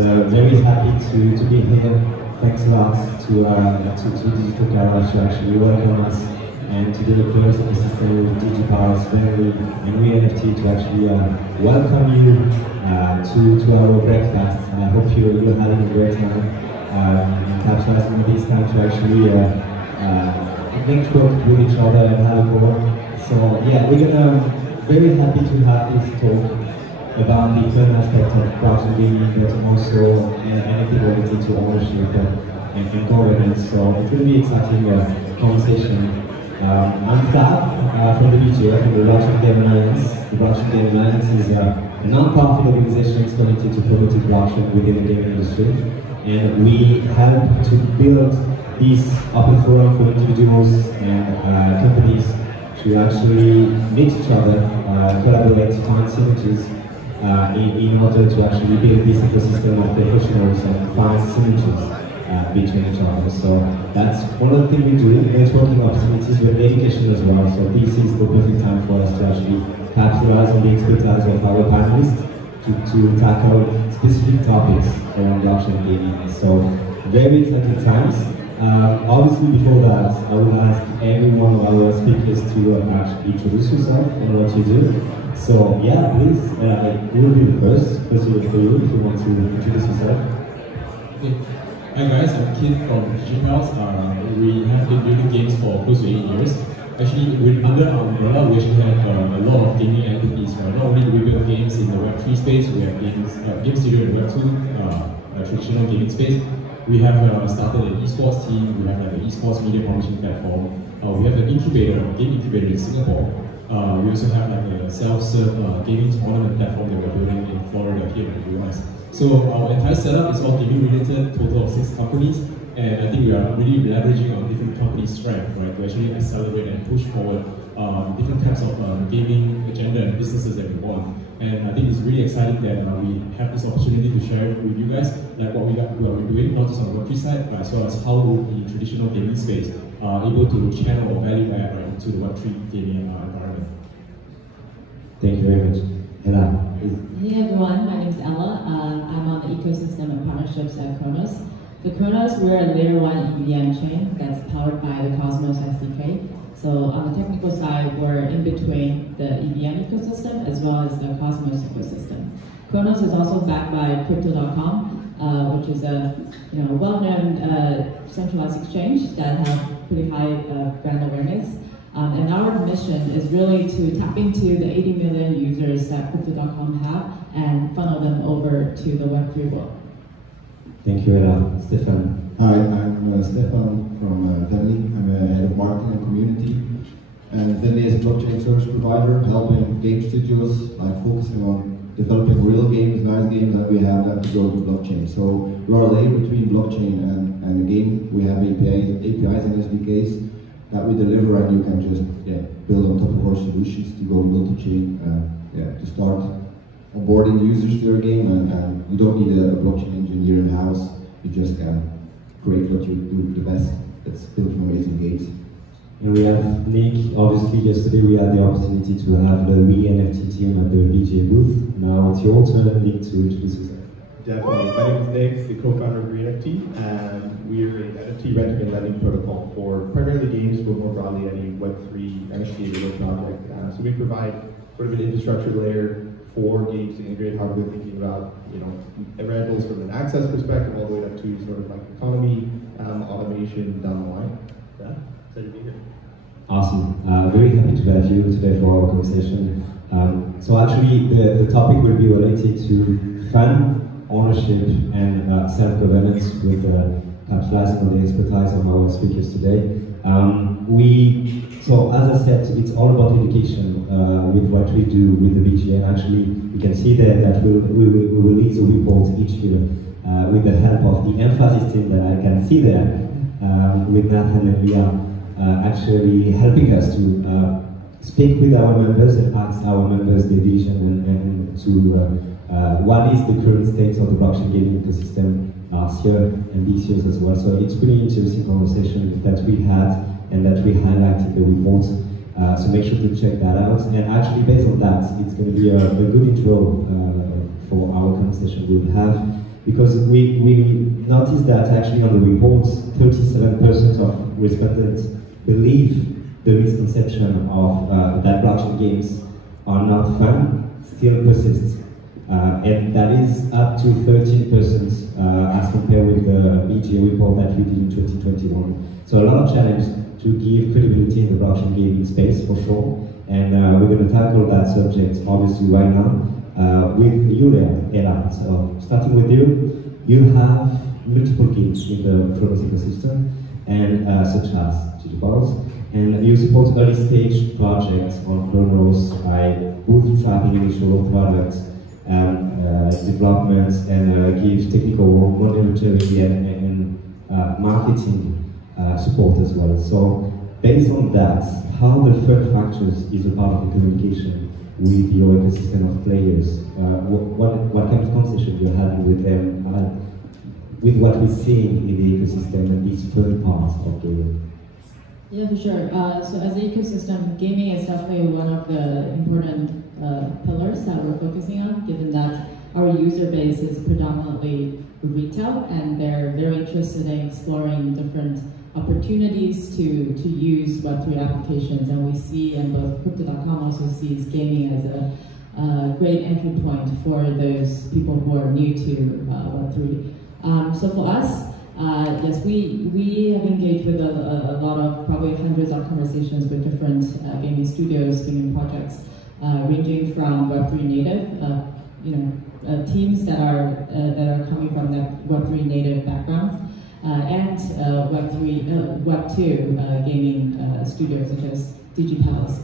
Very happy to be here. Thanks a lot to D.G Pals to actually welcome us and to the first ecosystem with D.G Pals, Venly, and reNFT to actually welcome you to our breakfast. And I hope you're having a great time. Capitalizing on this time to actually network with each other and have a call. So yeah, we're gonna very happy to have this talk about the different aspects of blockchain gaming, but also anything related to ownership and governance. So it's going to be an exciting conversation. I'm Flav from the BGA, from the Blockchain Game Alliance. The Blockchain Game Alliance is a non-profit organization committed to promoting blockchain within the gaming industry. And we help to build this open forum for individuals and companies to actually meet each other, collaborate, find synergies, in order to actually build this ecosystem of professionals and find synergies between each other. So that's one of the things we do, networking opportunities with dedication as well. So this is the perfect time for us to actually capitalize on the expertise of our panelists to tackle specific topics around blockchain gaming. So very exciting times. Obviously before that, I will ask every one of our speakers to actually introduce yourself and what you do. So yeah, please, you will be the first person for you if you want to introduce yourself. Okay. Hi guys, I'm Kid from D.G Pals. We have been building games for close to 8 years. Actually, under our umbrella, we actually have a lot of gaming entities. Not only do we build games in the Web3 space, we have game studio in Web2, traditional gaming space. We have started an esports team. We have like an esports media publishing platform. We have an incubator, game incubator in Singapore. We also have like a self-serve gaming tournament platform that we're building in Florida here in the US. So our entire setup is all gaming related, total of 6 companies, and I think we are really leveraging on different companies' strength, right, to actually accelerate and push forward different types of gaming agenda and businesses that we want. And I think it's really exciting that we have this opportunity to share it with you guys, like what we're doing, not just on the Web3 side, but as well as how the traditional gaming space able to channel or value add right, into the Web3 gaming environment. Thank you very much. Ella. Hey everyone, my name is Ella. I'm on the ecosystem and partnerships at Cronos. For Cronos, we're a layer 1 EVM chain that's powered by the Cosmos SDK. So on the technical side, we're in between the EVM ecosystem as well as the Cosmos ecosystem. Cronos is also backed by Crypto.com, which is a well-known centralized exchange that has pretty high brand awareness. And our mission is really to tap into the 80 million users that Crypto.com have and funnel them over to the Web3 world. Thank you, Ella. Stefan. Hi, I'm Stefan from Venly. I'm a head of marketing and community. And Venly is a blockchain service provider helping game studios focusing on developing real games, nice games, and we have that to go to blockchain. So we are a layer between blockchain and the game. We have APIs and SDKs that we deliver, and you can just build on top of our solutions to go multi-chain, to start onboarding users to your game, and you don't need a blockchain engineer in the house. You just can create what you do the best. That's built from amazing games. And we have Nick. Obviously, yesterday we had the opportunity to have the reNFT team at the BGA booth. Now it's your turn, Nick, to introduce yourself. Definitely. My name is Nick, the co-founder of reNFT, and we are an NFT renting and lending protocol for primarily games, but more broadly any Web3 NFT related project. So we provide sort of an infrastructure layer for games to integrate how we're thinking about, rentals from an access perspective all the way up to sort of like economy, automation down the line. Yeah, excited to be here. Awesome. Very happy to have you today for our conversation. So actually, the topic will be related to fun, ownership, and self-governance with capitalizing on the expertise of our speakers today. So as I said, it's all about education with what we do with the BGA. Actually, you can see there that we release a report each year with the help of the emphasis team that I can see there, with Nathan and Leah actually helping us to speak with our members and ask our members their vision and to what is the current state of the blockchain gaming ecosystem last year and this year as well. So it's really interesting conversation that we had and that we highlighted in the report. So make sure to check that out. And actually based on that, it's going to be a good intro for our conversation we'll have. because we noticed that actually on the reports, 37% of respondents believe the misconception of that blockchain games are not fun still persists. And that is up to 13% as compared with the BGA report that we did in 2021. So a lot of challenge to give credibility in the blockchain gaming space for sure. And we're going to tackle that subject obviously right now with you there, Ella. So starting with you, you have multiple games in the Cronos ecosystem, and such as D.G Pals, and you support early stage projects on Cronos by bootstrapping initial products development and give technical monitoring and marketing support as well. So based on that, how the third factors is a part of the communication with your ecosystem of players? What kind of conversation do you have with them with what we're seeing in the ecosystem and this third part of the Yeah, for sure. So as an ecosystem, gaming is definitely one of the important pillars that we're focusing on, given that our user base is predominantly retail and they're very interested in exploring different opportunities to use Web3 applications. And we see, and both Crypto.com also sees gaming as a great entry point for those people who are new to Web3. So for us, yes, we have engaged with a lot of, probably hundreds of conversations with different gaming studios, gaming projects, ranging from Web3 native, teams that are coming from that Web3 native backgrounds, and Web2 gaming studios such as D.G Pals.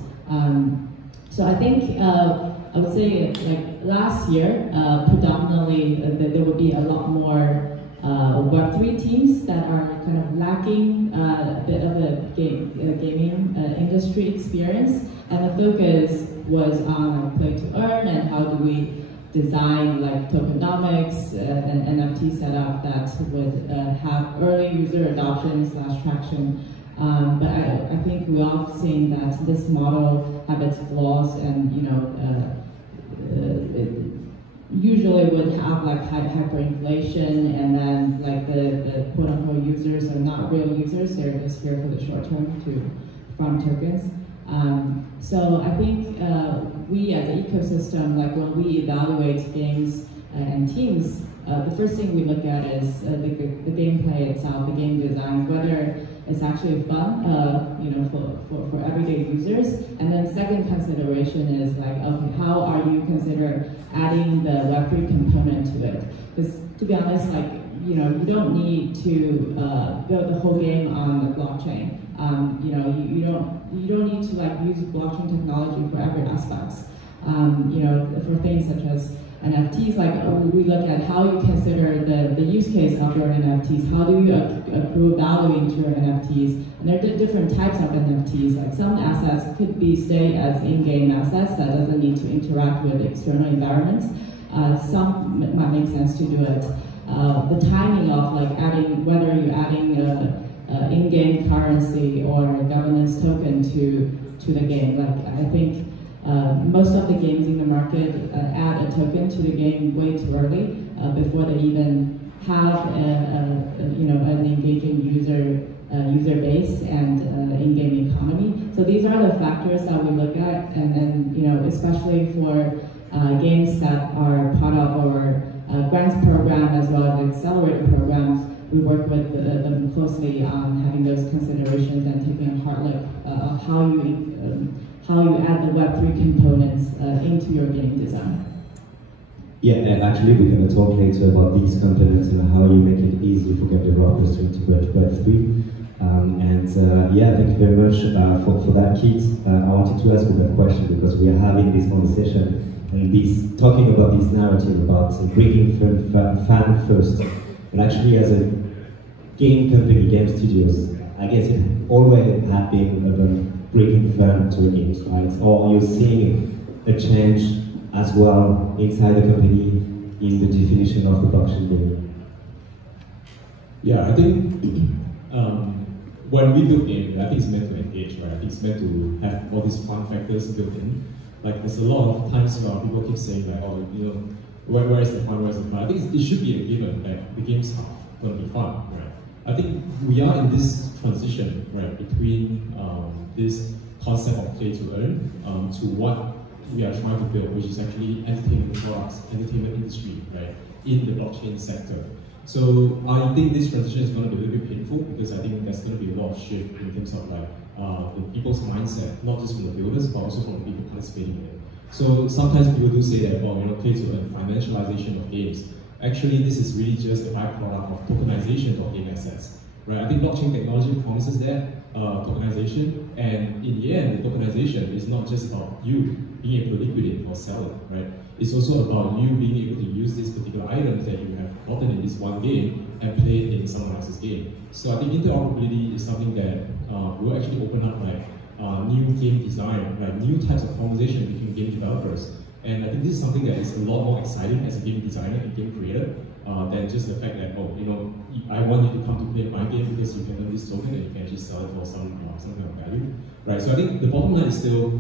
So I think I would say like last year, predominantly there would be a lot more Web3 teams that are kind of lacking a bit of a gaming industry experience, and the focus was on play to earn and how do we design like tokenomics and NFT setup that would have early user adoption / traction. But I think we all seen that this model have its flaws, and it usually would have like hyperinflation, and then like the quote unquote users are not real users, they're just here for the short term to farm tokens. So I think we as an ecosystem, like when we evaluate games and teams, the first thing we look at is the gameplay itself, the game design, whether it's actually fun, for everyday users. And then second consideration is like, okay, how are you consider adding the Web3 component to it? Because to be honest, like, you don't need to build the whole game on the blockchain. You don't need to like use blockchain technology for every aspects. For things such as NFTs, like we look at how you consider the use case of your NFTs. How do you accrue value into your NFTs? And there are different types of NFTs. Like some assets could be stay as in-game assets that doesn't need to interact with external environments. Some might make sense to do it. The timing of like adding, whether you're adding in-game currency or governance token to the game. Like I think most of the games in the market add a token to the game way too early before they even have an engaging user base and in-game economy. So these are the factors that we look at, and then especially for games that are part of our grants program as well as Accelerator programs, we work with them closely on having those considerations and taking a hard look of how you add the Web3 components into your game design. Yeah, and actually we're going to talk later about these components and how you make it easy for game developers to integrate Web3. Thank you very much for that, Keith. I wanted to ask you that question because we are having this conversation and talking about this narrative about bringing fan first. And actually, as a game company, game studios, I guess it always have been about bringing fun to the games, right? Or you're seeing a change as well inside the company in the definition of the blockchain game. Yeah, I think when we build games, I think it's meant to engage, right? I think it's meant to have all these fun factors built in. Like there's a lot of times where people keep saying like, where is the fun, where is the fun? I think it should be a given that the games are going to be fun, right? I think we are in this transition, right, between this concept of play to earn to what we are trying to build, which is actually entertainment products, entertainment industry, right, in the blockchain sector. So I think this transition is going to be a little bit painful because I think there's going to be a lot of shift in terms of like the people's mindset, not just from the builders, but also from the people participating in it. So sometimes people do say that, well, play to earn, financialization of games. Actually, this is really just a byproduct of tokenization of game assets, right? I think blockchain technology promises that tokenization, and in the end, the tokenization is not just about you being able to liquidate or sell it, right? It's also about you being able to use these particular items that you have gotten in this one game and play it in someone else's game. So I think interoperability is something that will actually open up new game design, new types of conversation between game developers. And I think this is something that is a lot more exciting as a game designer and game creator than just the fact that, I want you to come to play my game because you can earn this token and you can actually sell it for some kind of value, right? So I think the bottom line is still,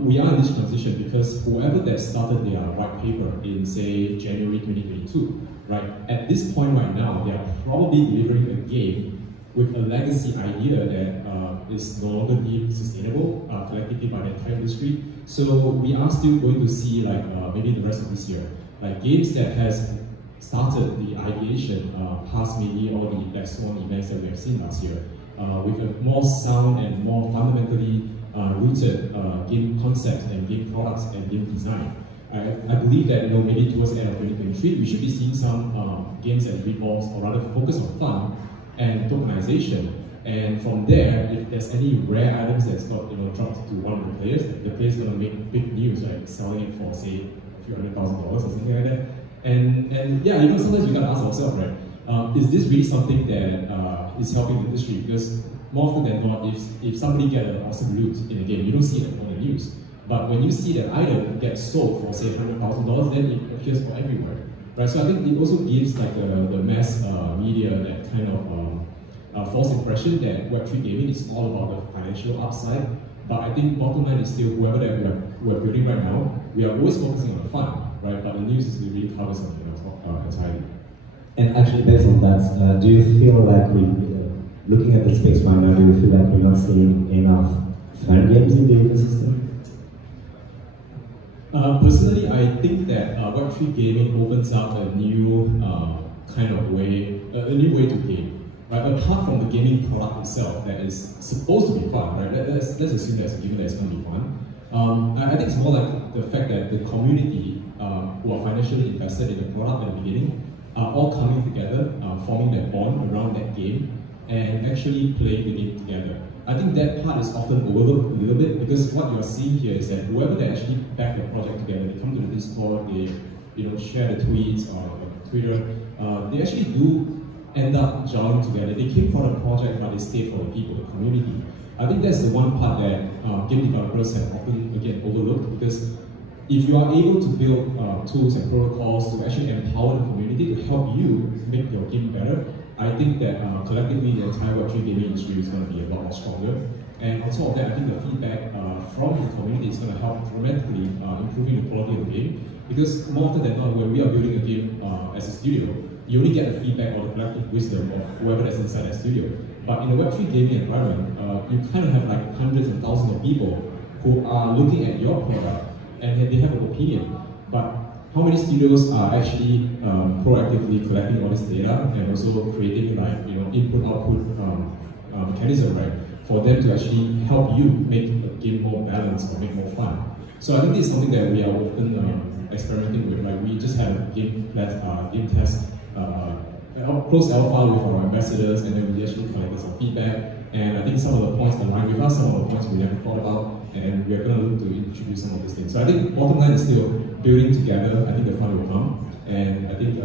we are in this transition because whoever that started their white paper in, say, January 2022, right? At this point right now, they are probably delivering a game with a legacy idea that is no longer deemed sustainable collectively by the entire industry. So we are still going to see, maybe the rest of this year, games that has started the ideation past maybe all the black swan events that we have seen last year, with a more sound and more fundamentally rooted game concepts and game products and game design. I believe that maybe towards the end of 2023, we should be seeing some games that revolves, or rather focus on fun and tokenization. And from there, if there's any rare items that's got dropped to one of the players is going to make big news, right? Selling it for, say, a few $100,000 or something like that. And yeah, sometimes we gotta ask ourselves, right? Is this really something that is helping the industry? Because more often than not, if somebody gets an awesome loot in a game, you don't see it on the news. But when you see that item get sold for, say, $100,000, then it appears for everywhere, right? So I think it also gives the mass media that kind of false impression that Web3 gaming is all about the financial upside. But I think bottom line is still whoever that we're building right now, we are always focusing on the fun, right? But the news is really covers something else entirely. And actually, based on that, do you feel like looking at the space right now, do you feel like we're not seeing enough fan games in the ecosystem? Personally, I think that Web3 gaming opens up a new kind of way, a new way to game. Right, apart from the gaming product itself that is supposed to be fun, right? Let's assume that's a given that it's going to be fun. I think it's more like the fact that the community who are financially invested in the product at the beginning are all coming together, forming that bond around that game, and actually playing the game together. I think that part is often overlooked a little bit because what you are seeing here is that whoever they actually back the project together, they come to the Discord, they share the tweets or Twitter, they actually do end up gelling together. They came for the project, but they stay for the people, the community. I think that's the one part that game developers have often, again, overlooked, because if you are able to build tools and protocols to actually empower the community to help you make your game better, I think that collectively the entire Web3 gaming industry is going to be a lot more stronger. And on top of that, I think the feedback from the community is going to help dramatically improving the quality of the game. Because more often than not, when we are building a game as a studio, you only get the feedback or the collective wisdom of whoever that's inside that studio. But in a Web3 gaming environment, you kind of have hundreds and thousands of people who are looking at your product and they have an opinion. But how many studios are actually proactively collecting all this data and also creating input-output mechanism, right, for them to actually help you make the game more balanced or make more fun? So I think this is something that we are often experimenting with. We just had a game test. Close alpha with our ambassadors, and then we actually collected some feedback. And I think some of the points align with us, some of the points we never thought about, and we are going to look to introduce some of these things. So I think bottom line is still building together. I think the fun will come, and I think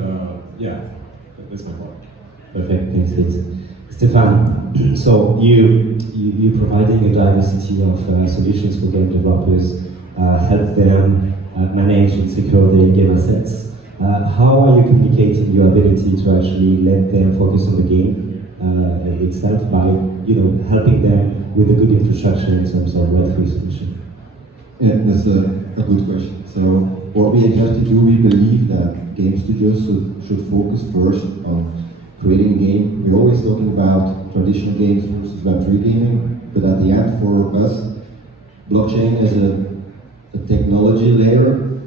that's my point. Perfect, thanks. Stefan, so you providing a diversity of solutions for game developers, help them manage and secure their game assets. How are you communicating your ability to actually let them focus on the game itself by helping them with a good infrastructure in terms of Web3 solution? Yeah, that's a good question. So what we exactly do, we believe that game studios should focus first on creating a game. We're always talking about traditional games versus Web3 gaming, but at the end, for us, blockchain is a technology layer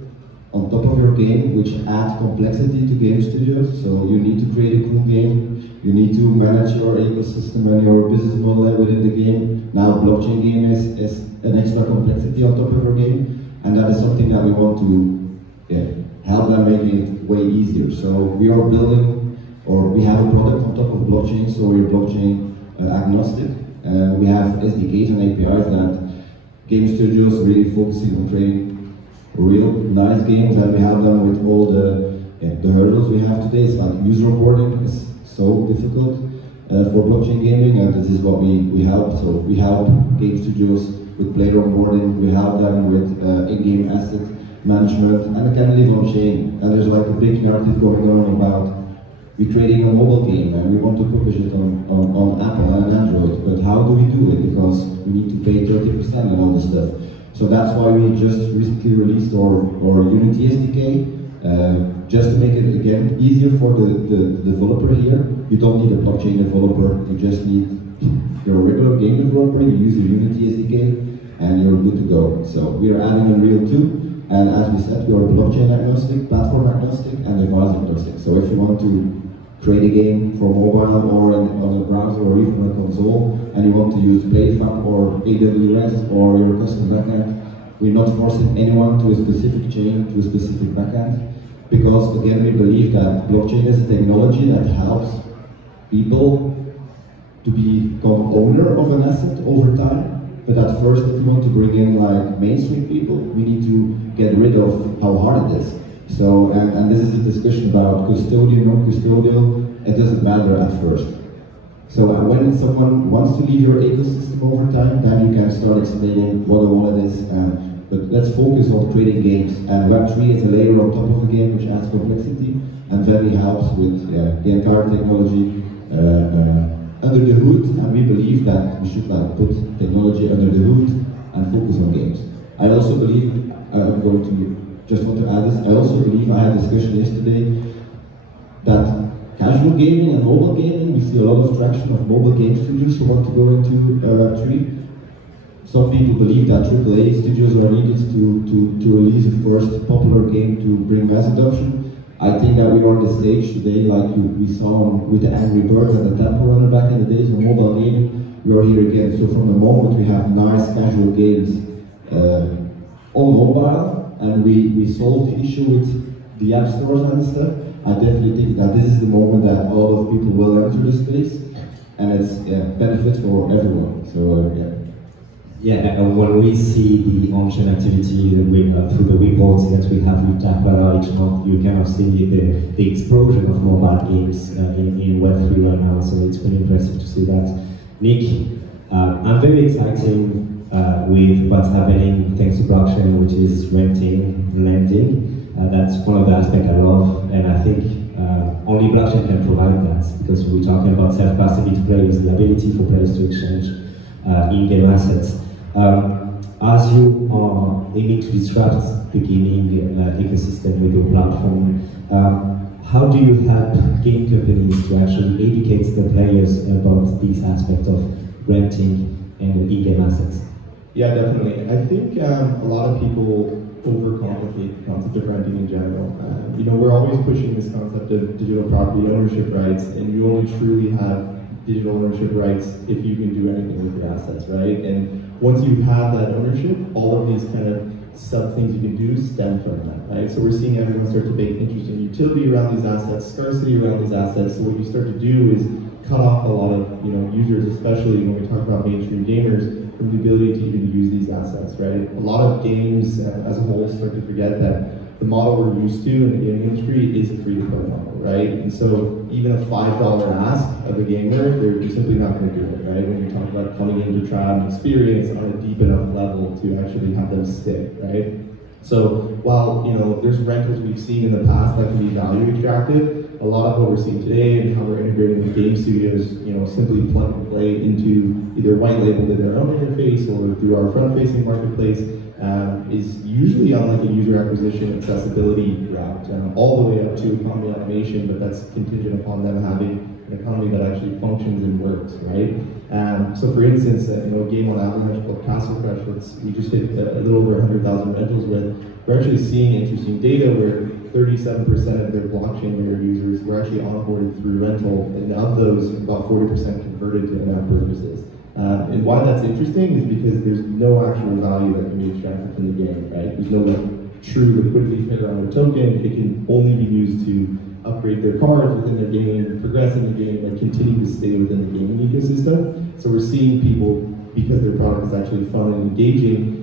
on top of your game, which adds complexity to game studios. So you need to create a cool game, you need to manage your ecosystem and your business model within the game. Now blockchain game is an extra complexity on top of your game, and that is something that we want to help them making it way easier. So we are building, or we have a product on top of blockchain, so we're blockchain agnostic. We have SDKs and APIs that game studios really focusing on creating real nice games, and we have them with all the hurdles we have today. It's like user onboarding is so difficult for blockchain gaming, and this is what we help. So we help game studios with player onboarding, we help them with in-game asset management, and it can live on chain. And there's like a big narrative going on about we're creating a mobile game and we want to publish it on Apple and Android, but how do we do it? Because we need to pay 30% and all this stuff. So that's why we just recently released our Unity SDK, just to make it again easier for the developer here. You don't need a blockchain developer, you just need your regular game developer, you use your Unity SDK, and you're good to go. So we are adding Unreal 2, and as we said, we are blockchain agnostic, platform agnostic, and device agnostic. So if you want to create a game for mobile or on a browser or even on a console, and you want to use PlayFab or AWS or your custom backend, we're not forcing anyone to a specific chain, to a specific backend, because again, we believe that blockchain is a technology that helps people to become owner of an asset over time. But at first, if we want to bring in like mainstream people, we need to get rid of how hard it is. So, and this is a discussion about custodial, non-custodial, it doesn't matter at first. So when someone wants to leave your ecosystem over time, then you can start explaining what a wallet is. But let's focus on creating games. And Web3 is a layer on top of the game which adds complexity, and Venly helps with the entire technology under the hood. And we believe that we should like put technology under the hood and focus on games. I also believe, I'm going to just want to add this, I also believe, I had a discussion yesterday, that casual gaming and mobile gaming, we see a lot of traction of mobile game studios who want to go into Web3. Some people believe that AAA studios are needed to release a first popular game to bring mass adoption. I think that we are on the stage today, like we saw with the Angry Birds and the Temple Runner back in the days of mobile gaming, we are here again. So from the moment we have nice casual games on mobile, and we solve the issue with the app stores and stuff, I definitely think that this is the moment that a lot of people will enter the space, and it's benefit for everyone. So Yeah, and when we see the on-chain activity through the reports that we have with DAPA each month, you kind of see the explosion of mobile games in Web3 right now, so it's really impressive to see that. Nick, I'm very excited with what's happening thanks to blockchain, which is renting, lending. That's one of the aspects I love, and I think only blockchain can provide that, because we're talking about self-custody to players, the ability for players to exchange in-game assets. As you are aiming to disrupt the gaming ecosystem with your platform, how do you help game companies to actually educate the players about this aspect of renting and in-game assets? Yeah, definitely. I think a lot of people overcomplicate the concept of renting in general. You know, we're always pushing this concept of digital property ownership rights, and you only truly have digital ownership rights if you can do anything with your assets, right? And once you have that ownership, all of these kind of sub things you can do stem from that, right? So we're seeing everyone start to make interest in utility around these assets, scarcity around these assets. So what you start to do is cut off a lot of users, especially when we talk about mainstream gamers, from the ability to even use these assets, right? A lot of games as a whole start to forget that the model we're used to in the gaming industry is a free-to-play model, right? And so even a $5 ask of a gamer, they're simply not going to do it, right? When you talk about coming in to try an experience on a deep enough level to actually have them stick, right? So while there's rentals we've seen in the past that can be value extractive, a lot of what we're seeing today and how we're integrating the game studios, simply plug and play into either white labeled in their own interface or through our front-facing marketplace, is usually on like a user acquisition accessibility route, all the way up to economy automation, but that's contingent upon them having an economy that actually functions and works, right? So for instance, a game on Avalanche called Castle Crush, we just hit a little over 100,000 rentals with. We're actually seeing interesting data where 37% of their blockchain layer users were actually onboarded through rental, and of those, about 40% converted to in-app purchases. And why that's interesting is because there's no actual value that can be extracted from the game, right? There's no true liquidity hit on a token. It can only be used to upgrade their cars within their game, progress in the game, and continue to stay within the gaming ecosystem. So we're seeing people, because their product is actually fun and engaging,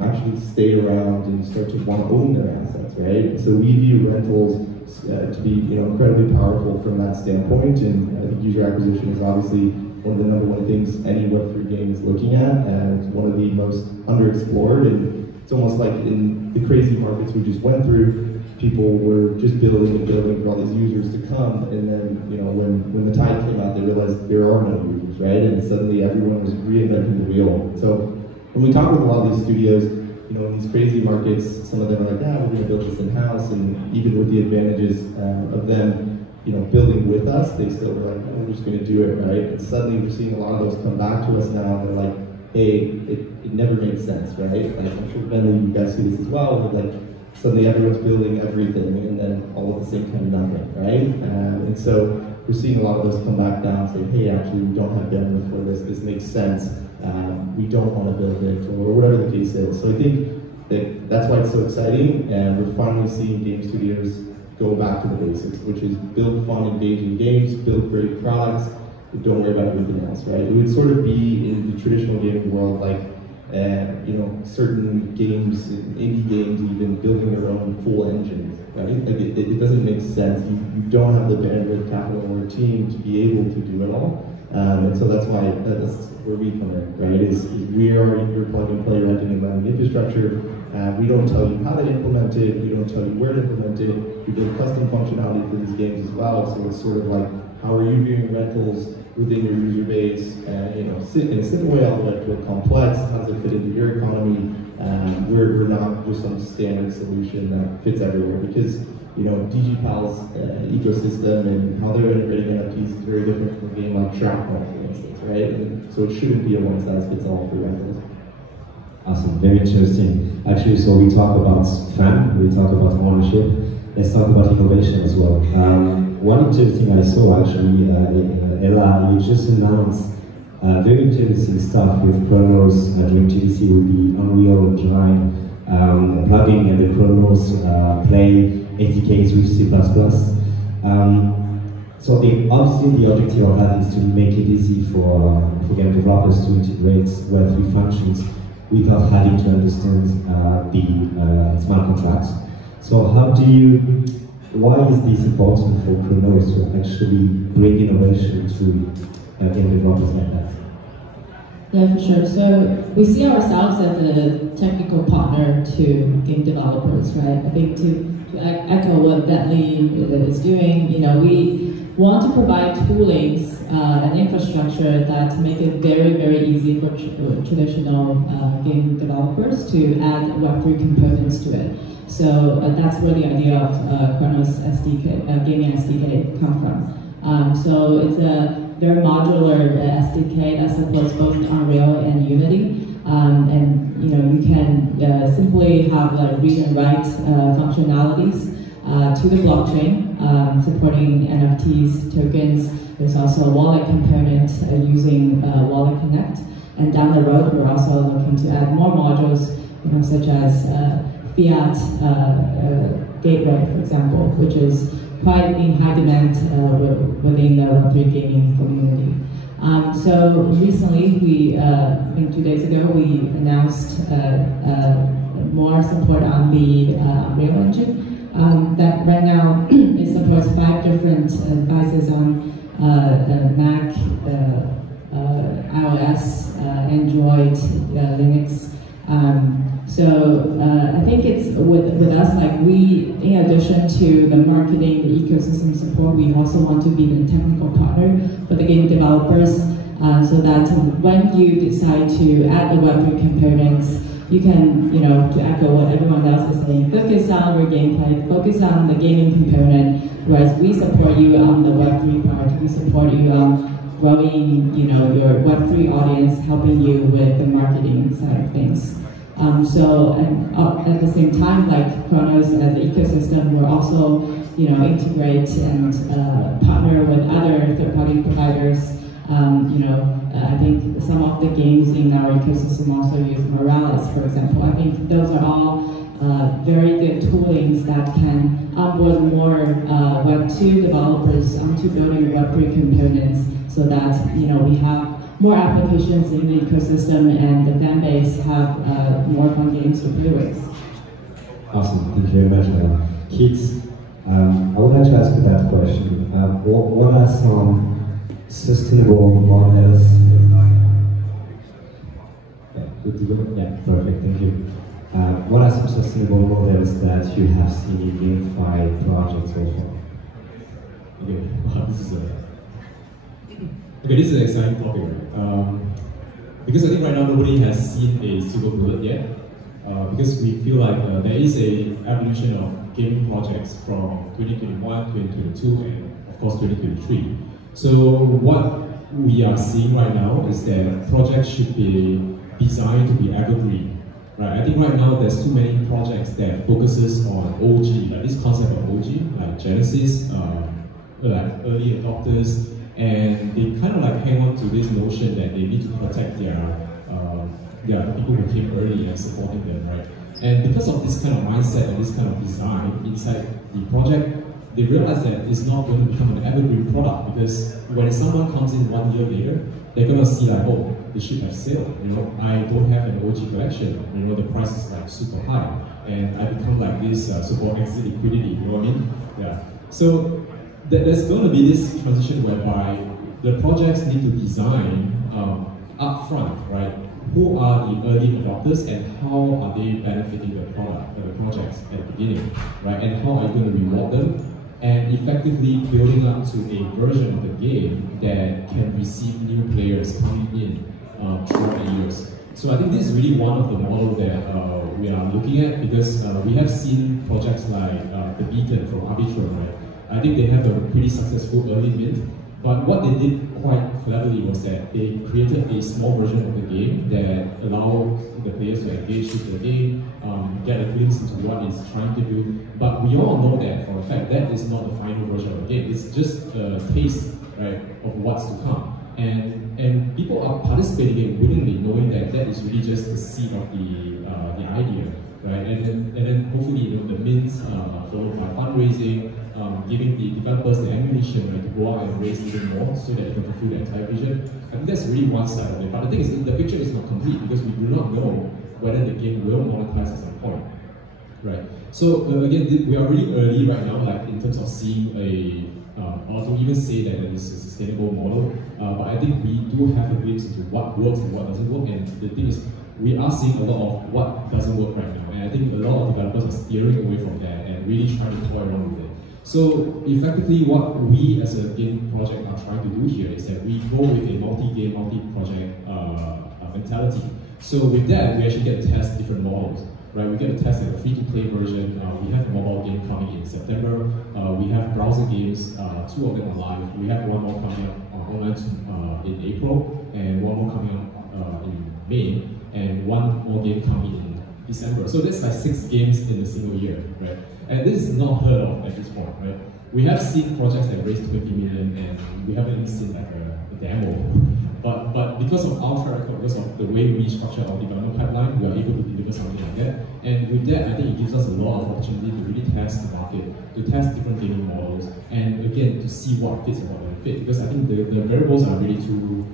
actually stay around and start to want to own their assets, right? So we view rentals to be incredibly powerful from that standpoint, and I think user acquisition is obviously one of the #1 things any Web3 game is looking at, and it's one of the most underexplored. And it's almost like in the crazy markets we just went through, people were just building and building for all these users to come, and then when the tide came out, they realized there are no users, right? And suddenly everyone was reinventing the wheel. So when we talk with a lot of these studios, in these crazy markets, some of them are like, we're going to build this in-house, and even with the advantages of them, building with us, they still were like, we're just going to do it, right? And suddenly we're seeing a lot of those come back to us now, and they're like, hey, it never made sense, right? And I'm sure, Venly, you guys see this as well, but like, suddenly everyone's building everything, and then all at the same time, nothing, right? And so we're seeing a lot of those come back down and say, hey, actually, we don't have bandwidth for this, this makes sense, we don't want to build it, or whatever the case is. So I think that's why it's so exciting, and we're finally seeing game studios go back to the basics, which is build fun, engaging games, build great products, but don't worry about everything else, right? It would sort of be in the traditional gaming world, like, certain games, indie games, even building their own full engines, right? Like it doesn't make sense. You don't have the bandwidth, capital, or team to be able to do it all. And so that's why that's where we come in, right? Is we are your plug and play renting and lending infrastructure. We don't tell you how to implement it. We don't tell you where to implement it. We build custom functionality for these games as well. So it's sort of like, how are you viewing rentals within your user base? In a simple way, all the way up to a complex. How does it fit into your economy? We're not just some standard solution that fits everywhere, because D.G Pals ecosystem and how they're integrating NFTs is very different from a game like Shrapnel, for instance, right? And so it shouldn't be a one-size-fits-all for rentals. Awesome, very interesting. Actually, so we talk about fun, we talk about ownership, let's talk about innovation as well. One interesting I saw actually, Ella, you just announced very interesting stuff with Cronos during GDC with the Unreal Engine plugin and the Cronos Play SDKs with C++. So obviously the objective of that is to make it easy for game developers to integrate Web3 functions without having to understand the smart contracts. So why is this important for Cronos to actually bring innovation to game developers like that? Yeah, for sure. So we see ourselves as a technical partner to game developers, right? I think to echo what Venly is doing, we want to provide toolings and infrastructure that make it very, very easy for traditional game developers to add Web3 components to it. So that's where the idea of Cronos SDK, gaming SDK come from. So it's a very modular SDK that supports both Unreal and Unity. And you can simply have read and write functionalities to the blockchain, supporting NFTs, tokens. There's also a wallet component using Wallet Connect. And down the road, we're also looking to add more modules, such as Fiat Gateway, for example, which is quite in high demand within the Web3 gaming community. So recently, I think 2 days ago, we announced more support on the Unreal Engine. That right now it supports 5 different devices on Mac, iOS, Android, Linux, I think it's with us, like we, in addition to the marketing, the ecosystem support, we also want to be the technical partner for the game developers, so that when you decide to add the Web3 components, you can, to echo what everyone else is saying, focus on your gameplay, focus on the gaming component, whereas we support you on the Web3 part, we support you on growing, your Web3 audience, helping you with the marketing side of things. At the same time, like Cronos as an ecosystem, we're also, integrate and partner with other third-party providers. I think some of the games in our ecosystem also use Morales, for example. I think those are all very good toolings that can onboard more Web2 developers onto building Web3 components, so that we have more applications in the ecosystem and the fan base have more fun games to play with. Awesome, thank you very much, Keith. I would like to ask you that question. What are some sustainable models? Yeah, perfect, thank you. What are some sustainable models that you have seen in GameFi projects so far? Okay, wow, this is an exciting topic, right? Because I think right now nobody has seen a silver bullet yet. Because we feel like there is a evolution of gaming projects from 2021, 2022, and of course 2023. So what we are seeing right now is that projects should be designed to be evergreen. Right? I think right now there's too many projects that focuses on OG, like this concept of OG, like Genesis, like early adopters, and they kind of like hang on to this notion that they need to protect the people who came early and supporting them, right? And because of this kind of mindset and this kind of design inside the project, they realize that it's not going to become an evergreen product, because when someone comes in 1 year later, they're going to see like, oh, the ship has sailed, I don't have an OG collection, the price is like super high, and I become like this so-called exit liquidity, you know what I mean? Yeah. So there's going to be this transition whereby the projects need to design upfront, right? Who are the early adopters and how are they benefiting the product, the projects at the beginning, right? And how are you going to reward them? And effectively building up to a version of the game that can receive new players coming in throughout the years. So I think this is really one of the models that we are looking at, because we have seen projects like the Beacon from Arbitrum, right? I think they have a pretty successful early mint, but what they did quite cleverly was that they created a small version of the game that allowed the players to engage with the game, get a glimpse into what it's trying to do. But we all know that for a fact that is not the final version of the game. It's just a taste, right, of what's to come. And people are participating in willingly, knowing that that is really just the seed of the idea, right? And then hopefully the mint followed by fundraising, giving the developers the ammunition, right, to go out and raise even more so that they can fulfill the entire vision. I think that's really one side of it. But the thing is, the picture is not complete because we do not know whether the game will monetize at some point, right? So again, we are really early right now, like in terms of seeing or to even say that it is a sustainable model. But I think we do have a glimpse into what works and what doesn't work. And the thing is, we are seeing a lot of what doesn't work right now. And I think a lot of developers are steering away from that and really trying to toy around with it. So effectively, what we as a game project are trying to do here is that we go with a multi-game, multi-project mentality. So with that, we actually get to test different models, right? We get to test a free-to-play version. We have a mobile game coming in September. We have browser games, 2 of them are live. We have one more coming up online in April, and one more coming up in May, and one more game coming in December. So that's like 6 games in a single year, right? And this is not heard of at this point, right? We have seen projects that raised 20 million, and we haven't even seen like a demo. But because of our track record, because of the way we structure our development pipeline, we are able to deliver something like that. And with that, I think it gives us a lot of opportunity to really test the market, to test different gaming models, and again, to see what fits and what doesn't fit. Because I think the variables are really too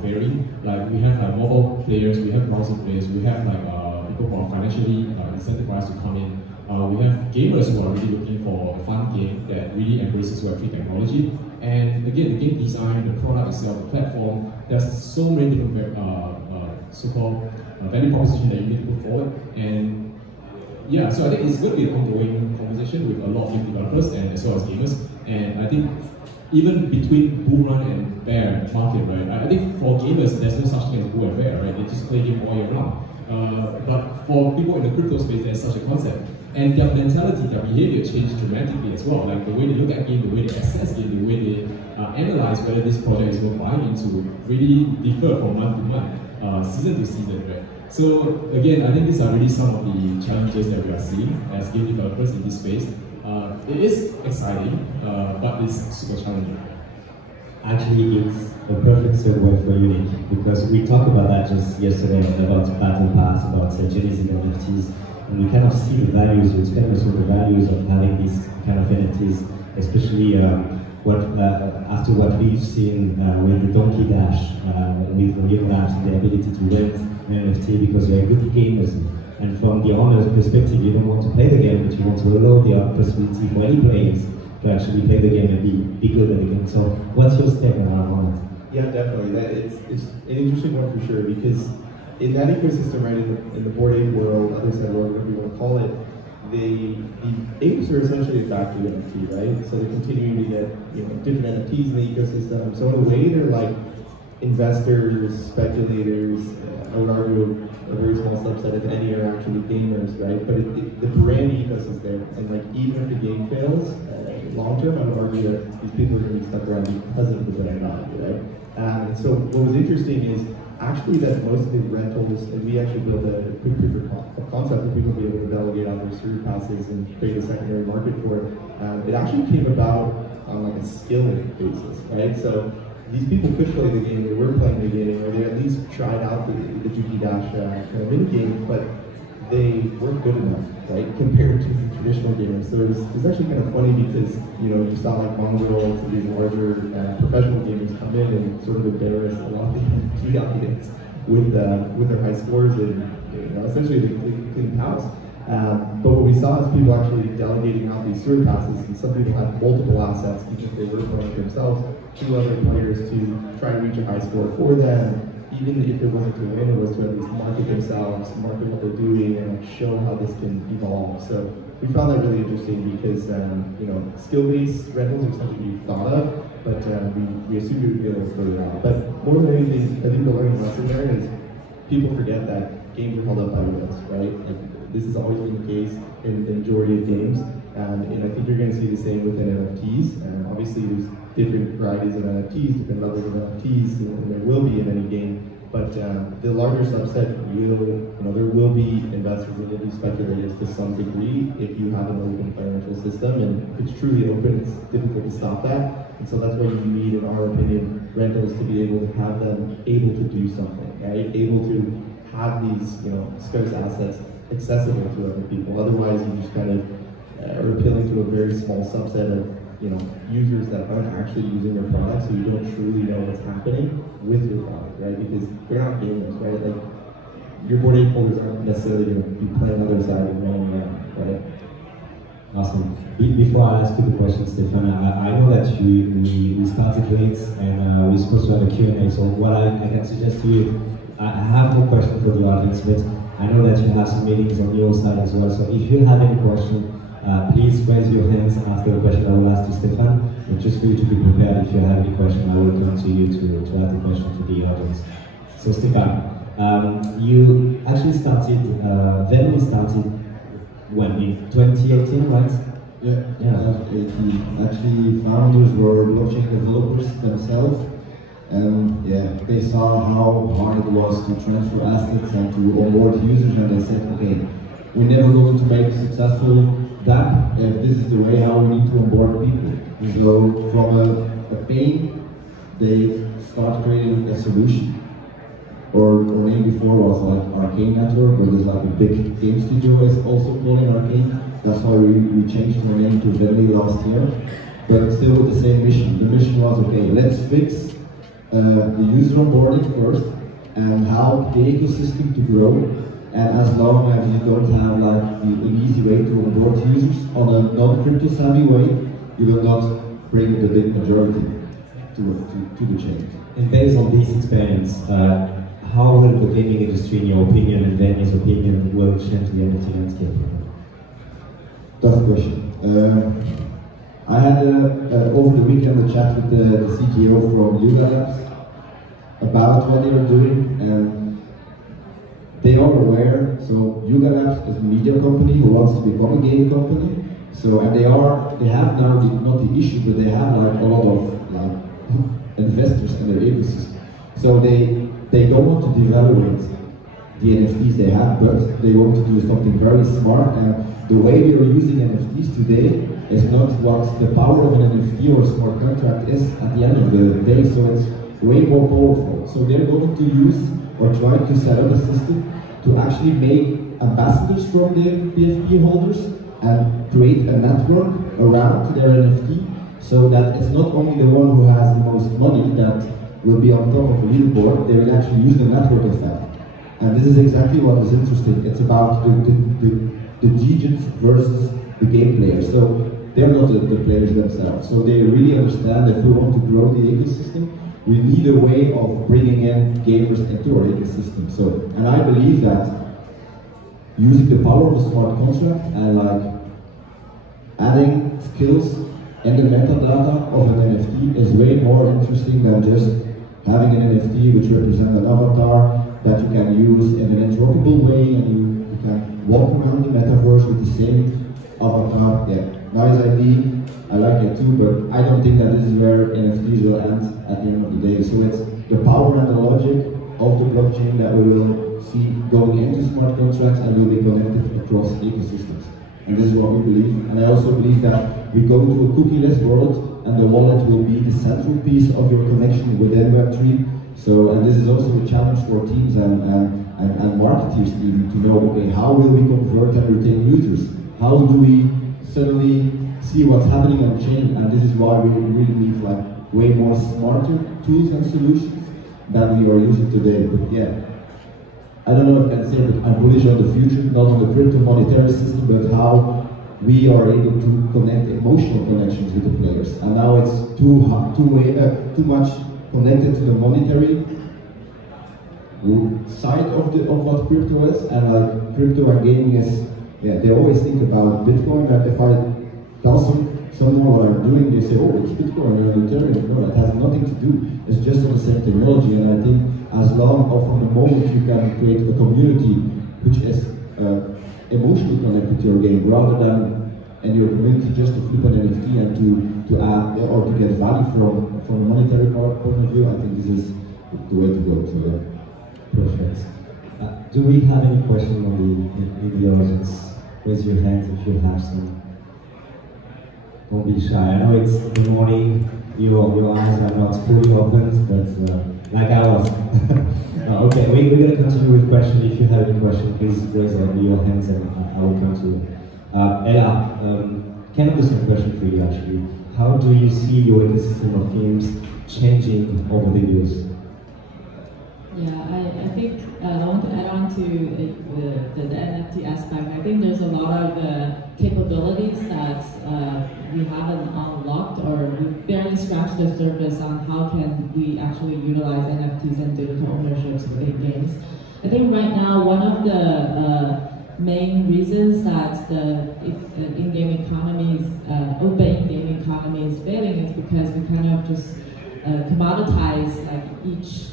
varying. Like we have like mobile players, we have browser players, we have like people who are financially incentivized to come in. We have gamers who are really looking for a fun game that really embraces Web3 technology. And again, the game design, the product itself, the platform, there's so many different so-called value proposition that you need to put forward. And yeah, so I think it's going to be an ongoing conversation with a lot of game developers and as well as gamers. And I think even between bull run and bear market, right? I think for gamers, there's no such thing as bull and bear, right? They just play game all year round. But for people in the crypto space, there's such a concept. And their mentality, their behavior changed dramatically as well. Like the way they look at game, the way they assess game, the way they analyze whether this project is worth buying into really differ from month to month, season to season, right? So again, I think these are really some of the challenges that we are seeing as game developers in this space. It is exciting, but it's super challenging. Actually, it's a perfect segue for Unique, because we talked about that just yesterday about Battle Pass, about generating NFTs, and we kind of see the values, you explain us the values of having these kind of NFTs, especially after what we've seen with the Donkey Dash, with Real Labs, the ability to rent an NFT because you're good gamers. And from the owner's perspective, you don't want to play the game, but you want to allow the possibility for any players to actually play the game and be good at the game. So what's your step around it? Yeah, definitely. It's an interesting one for sure, because in that ecosystem, right, in the Bored Ape world, other side world, whatever you want to call it, the apes are essentially a factory NFT, right? So they're continuing to get different NFTs in the ecosystem. So in a way, they're like investors, speculators. I would argue a very small subset, if any, are actually gamers, right? But the brand ethos is there, and like even if the game fails, long term, I would argue that these people are going to be stuck around because of the brand value, right? And so what was interesting is actually that most of the rentals, and we actually built a quick proof of concept that people will be able to delegate on their sewer passes and create a secondary market for it. It actually came about on like a skill basis, right? So these people could play the game, they were playing the game, or they at least tried out the GT Dash kind of mini game, but they weren't good enough, right, compared to the traditional gamers. So it's actually kind of funny because, you saw like Mongrel, so these larger professional gamers come in and sort of embarrass a lot of the NFT audience with their high scores and essentially they clean house. But what we saw is people actually delegating out these sewer passes, and some people had multiple assets, even if they were playing themselves, to other players to try and reach a high score for them. Even if it wasn't to win, it was to at least market themselves, market what they're doing, and show how this can evolve. So we found that really interesting because skill-based rentals are something we thought of, but we assumed it would be a little further out. But more than anything, I think the learning lesson there is people forget that games are held up by whales, right? Like, this has always been the case in the majority of games, and I think you're going to see the same within NFTs. And obviously, there's different varieties of NFTs, different levels of NFTs, and there will be in any game. But the larger subset there will be investors, there will be speculators to some degree if you have an open financial system. And if it's truly open, it's difficult to stop that. And so that's why you need, in our opinion, rentals to be able to have them able to do something, right? Able to have these scarce assets accessible to other people. Otherwise, you just kind of are appealing to a very small subset of users that aren't actually using your product, so you don't truly know what's happening with your product, right? Because they're not gamers, right? Like, your Bored Ape holders aren't necessarily going to be playing other side and running around, right? Awesome. Before I ask you the question, Stefan, I know that we started late and we're supposed to have a Q&A, so what I can suggest to you, I have no question for the audience, but I know that you have some meetings on your side as well, so if you have any question, please raise your hands after the question I will ask to Stefan. And just for you to be prepared, if you have any question, I will come to you to ask the question to the audience. So Stefan, you actually started, Venly started when, in 2018, right? Yeah, 2018. Actually, founders were blockchain developers themselves. And they saw how hard it was to transfer assets and to onboard users, and they said, okay, we're never going to make a successful DApp if this is the way how we need to onboard people. So from a pain, they start creating a solution. Or name before was like Arcane Network, where there's like a big game studio is also calling Arcane. That's why we changed the name to Venly last year. But still with the same mission. The mission was, okay, let's fix the user onboarding first and how the ecosystem to grow. And as long as you don't have like an easy way to onboard users on a non-crypto savvy way, you will not bring the big majority to the chain. And based on this experience, how will the gaming industry, in your opinion, and Venly's opinion, will change the NFT landscape? Tough question. I had over the weekend a chat with the CTO from Yuga Labs about what they were doing, and they are aware. So Yuga Labs is a media company who wants to become a game company. So and they have now not the issue, but they have like a lot of like investors in their ecosystem. So they don't want to devaluate the NFTs they have, but they want to do something very smart. And the way we are using NFTs today is not what the power of an NFT or smart contract is at the end of the day. So it's way more powerful. So they're going to use or try to set up a system to actually make ambassadors from the PFP holders and create a network around their NFT, so that it's not only the one who has the most money that will be on top of the leaderboard, they will actually use the network effect. And this is exactly what is interesting. It's about the GGs versus the game players. So they're not the players themselves. So they really understand that if we want to grow the ecosystem, we need a way of bringing in gamers into our ecosystem. So, and I believe that using the power of a smart contract and like adding skills in the metadata of an NFT is way more interesting than just having an NFT which represents an avatar that you can use in an interoperable way, and you can walk around the metaverse with the same avatar. Yeah, nice idea. I like it too, but I don't think that this is where NFTs will end at the end of the day. So it's the power and the logic of the blockchain that we will see going into smart contracts and will be connected across ecosystems. And this is what we believe. And I also believe that we go to a cookieless world, and the wallet will be the central piece of your connection within Web3. So, and this is also a challenge for teams and marketeers even to know, okay, how will we convert and retain users? How do we suddenly see what's happening on chain? And this is why we really need like way more smarter tools and solutions than we are using today. But yeah, I don't know if I can say, but I'm bullish on the future, not on the crypto monetary system, but how we are able to connect emotional connections with the players. And now it's too much connected to the monetary side of what crypto is, and like crypto and gaming is, yeah, they always think about Bitcoin, and if I tell someone what I'm doing, they say, oh, it's Bitcoin or Ethereum. No, that has nothing to do. It's just on the same technology, and I think as long or from the moment you can create a community which is emotionally connected to your game, rather than in your community just to flip an NFT and to add or to get value from a monetary point of view, I think this is the way to go. So, perfect. Do we have any questions in the audience? Raise your hands if you have some. Don't be shy. I know it's the morning, your eyes are not fully open, but like I was. Okay, we're going to continue with questions. If you have any questions, please raise your hands and I will come to you. Ella, kind of the same question for you actually. How do you see your ecosystem of games changing over the years? Yeah, I think I want to add on to the NFT aspect. I think there's a lot of capabilities that we haven't unlocked, or we barely scratched the surface on how can we actually utilize NFTs and digital ownerships within games. I think right now one of the main reasons that the in-game economy, open in-game economy is failing is because we kind of just commoditize like each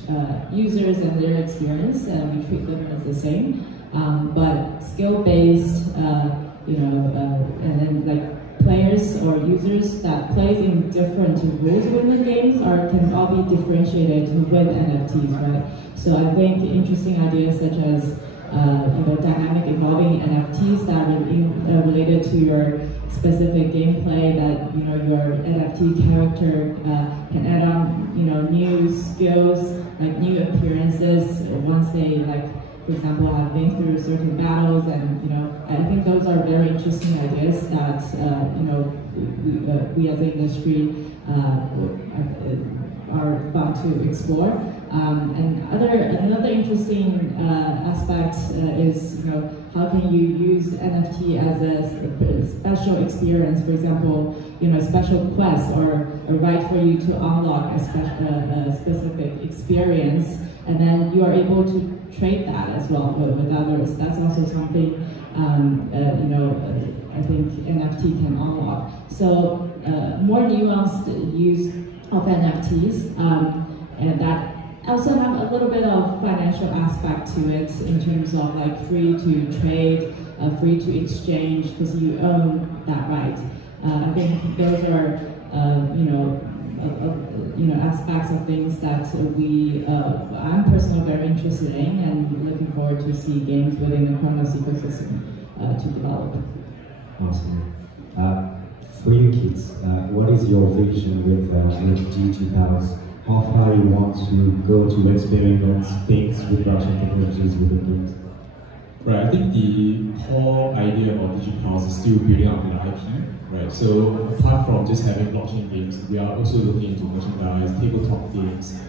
users and their experience, and we treat them as the same. But skill-based, and then like players or users that plays in different rules within the games can all be differentiated with NFTs, right? So I think interesting ideas such as dynamic evolving NFTs that are related to your specific gameplay, that your NFT character can add on new skills, like new appearances once they, like, for example, have been through certain battles, and I think those are very interesting ideas that we as an industry are about to explore. And another interesting aspect is how can you use NFT as a special experience? For example, special quest or a right for you to unlock a specific experience, and then you are able to trade that as well with others. That's also something I think NFT can unlock. So more nuanced use of NFTs, and that also have a little bit of financial aspect to it in terms of like free to trade, free to exchange, because you own that right. I think those are aspects of things that I'm personally very interested in, and looking forward to see games within the Cronos ecosystem to develop. Awesome. For you kids, what is your vision with D.G Pals? How far you want to go to experiment things with blockchain technologies within games? Right, I think the core idea of D.G Pals is still building up the IP. Right, so apart from just having blockchain games, we are also looking into merchandise, tabletop games,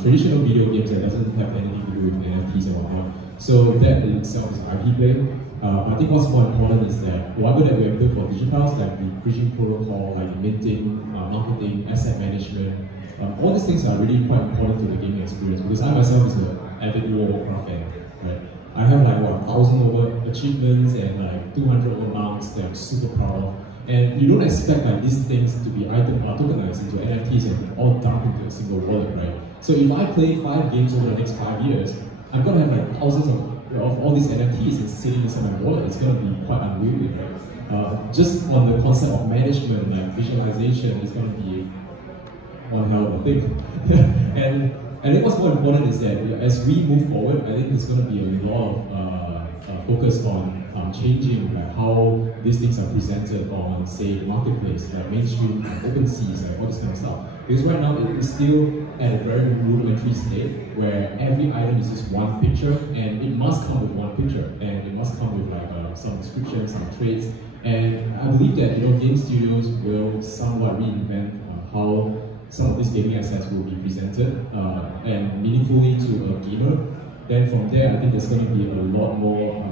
traditional video games that doesn't have anything to do with NFTs and whatnot. So that in itself is IP play. I think what's more important is that whatever that we have built for D.G Pals, like the bridging protocol, like the minting, marketing, asset management, all these things are really quite important to the gaming experience, because I myself is an avid World of Warcraft fan. Right? I have like 1,000 over achievements and like 200 over mounts that I'm super proud of. And you don't expect like these things to be tokenized into NFTs and all dumped into a single wallet, right? So if I play 5 games over the next 5 years, I'm gonna have like thousands of all these NFTs sitting inside my wallet. It's gonna be quite unwieldy, right? Just on the concept of management, like visualization, is gonna be one hell of a thing. And I think what's more important is that as we move forward, I think there's gonna be a lot of focus on changing how these things are presented on, say, the marketplace, like mainstream, open seas, like all this kind of stuff. Because right now it is still at a very rudimentary state where every item is just one picture, and it must come with one picture, and it must come with like some descriptions, some traits. And I believe that game studios will somewhat reinvent how some of these gaming assets will be presented and meaningfully to a gamer. Then from there, I think there's going to be a lot more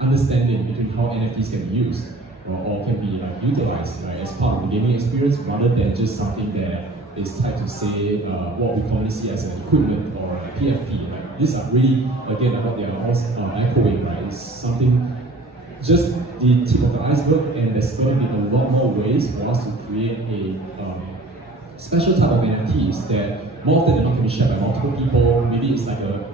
understanding between how NFTs can be used or can be utilized as part of the gaming experience, rather than just something that is tied to, say, what we commonly see as an equipment or a PFP. These are really, again, what they are all echoing, right? It's something, just the tip of the iceberg, and there's going to be a lot more ways for us to create a special type of NFTs that more often than not can be shared by multiple people. Maybe it's like a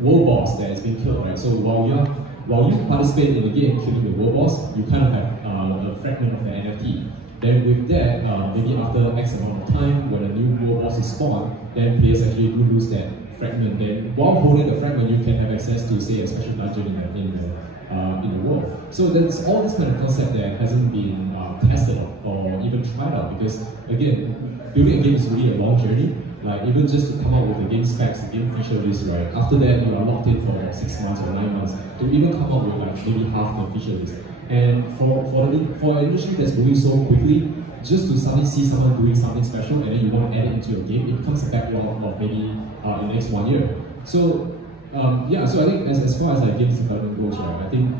world boss that has been killed, right? So while you participate in the game killing the world boss, you kind of have a fragment of the NFT. Then with that, maybe after X amount of time, when a new world boss is spawned, then players actually do lose that fragment. Then while holding the fragment, you can have access to, say, a special dungeon in the world. So there's all this kind of concept that hasn't been tested or even tried out, because again, building a game is really a long journey. Like even just to come up with the game specs, the game feature list, right? After that, you are locked in for 6 months or 9 months to even come up with like maybe half the feature list. And for an industry that's moving so quickly, just to suddenly see someone doing something special and then you want to add it into your game, it becomes a backlog of maybe in the next 1 year. So so I think as far as games development goes, right, I think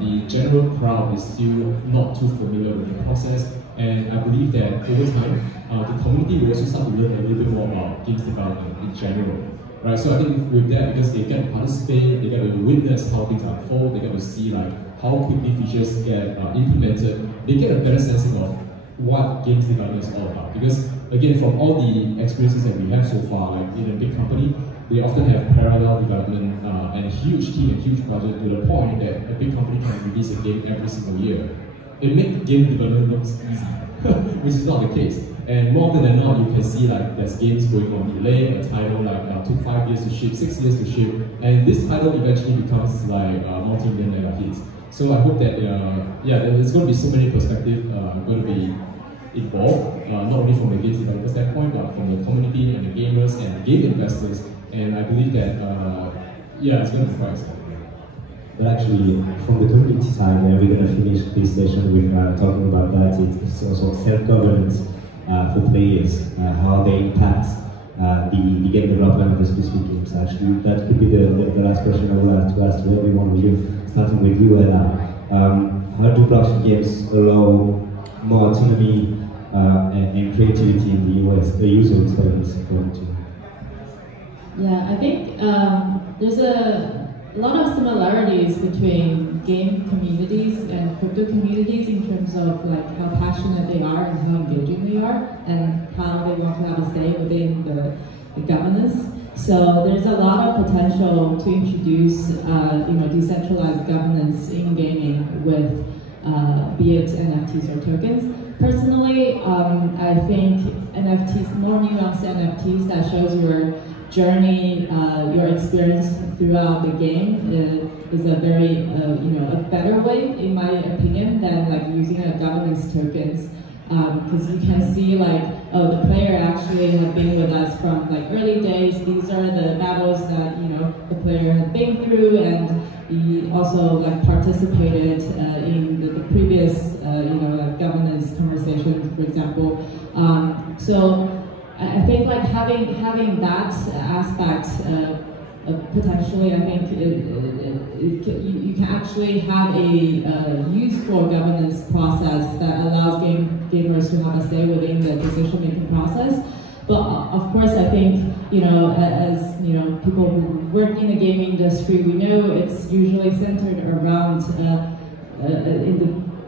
the general crowd is still not too familiar with the process, and I believe that over time, the community will also start to learn a little bit more about games development in general, right? So I think with that, because they get to participate, they get to witness how things unfold, they get to see how quickly features get implemented, they get a better sense of what games development is all about. Because again, from all the experiences that we have so far, in a big company, they often have parallel development and a huge team and huge budget, to the point that a big company can release a game every single year. It makes game development look easy, which is not the case. And more often than not, you can see there's games going on delay, a title took 5 years to ship, 6 years to ship, and this title eventually becomes multi-million hits. So I hope that there's going to be so many perspectives going to be involved, not only from the games developer standpoint, but from the community and the gamers and the game investors. And I believe that it's going to be quite exciting. But actually, from the community side, we're going to finish this session with talking about that. It's also self-governance for players, how they impact the game development of the specific games. Actually, that could be the last question I would like to ask to everyone of you, starting with you, Ella. How do blockchain games allow more autonomy and creativity in the user experience according to you? Yeah, I think there's a lot of similarities between game communities and crypto communities in terms of like how passionate they are and how engaging they are and how they want to have a say within the governance. So there's a lot of potential to introduce decentralized governance in gaming with be it NFTs or tokens. Personally, I think NFTs, more nuanced NFTs that shows your journey, your experience throughout the game is a very, a better way, in my opinion, than like using a governance tokens. Because you can see like, oh, the player actually had been with us from like early days. These are the battles that the player had been through, and he also like participated in the previous like governance conversations, for example. So I think like having that aspect potentially, I think you can actually have a useful governance process that allows gamers to have a say within the decision-making process. But of course, I think as people who work in the gaming industry, we know it's usually centered around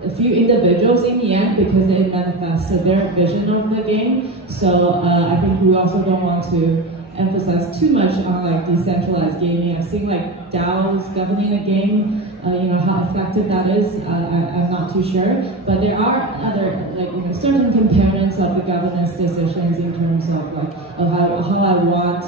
a few individuals in the end, because they manifest their vision of the game. So I think we also don't want to emphasize too much on like decentralized gaming. I've seen like DAOs governing a game, how effective that is, I'm not too sure. But there are other like certain components of the governance decisions in terms of like how I want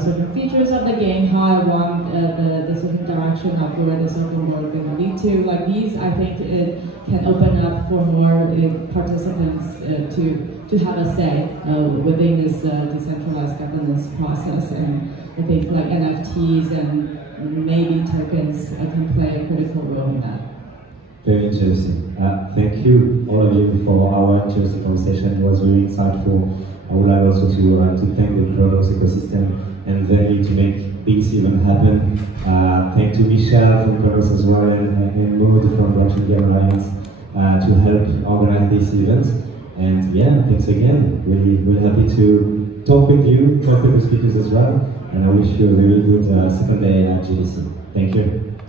certain features of the game, how I want the certain direction of where the circle board is going to lead to. Like these, I think it can open up for more participants to have a say within this decentralized governance process. And I think like NFTs and maybe tokens can play a critical role in that. Very interesting. Thank you, all of you, for our interesting conversation. It was very insightful. I would like also to thank the Cronos ecosystem and Venly to make this event happen. Thank to Michelle from Cronos as well, and Maud from Blockchain Game Alliance to help organize this event. And yeah, thanks again. We're happy to talk with you, talk with the speakers as well. And I wish you a very good second day at GDC. Thank you.